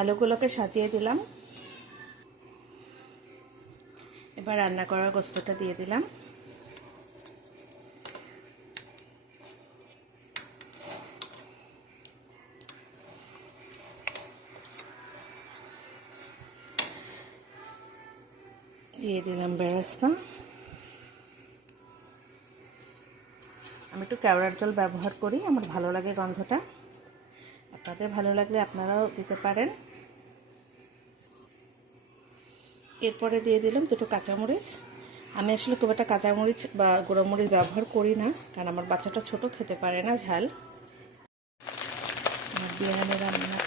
আলুগুলোকে সাজিয়ে দিলাম। এবার রান্না করা গোস্তটা দিয়ে দিলাম। দিয়ে দিলাম বেরেস্তা। আমি একটু কেওড়ার জল ব্যবহার করি, আমার ভালো লাগে গন্ধটা। আপনাদের ভালো লাগলে আপনারাও দিতে পারেন। এরপরে দিয়ে দিলাম দুটো কাঁচামরিচ। আমি আসলে খুব একটা কাঁচামরিচ বা গুঁড়োমরিচ ব্যবহার করি না, কারণ আমার বাচ্চাটা ছোট, খেতে পারে না ঝাল। আমার বিরিয়ানি রান্না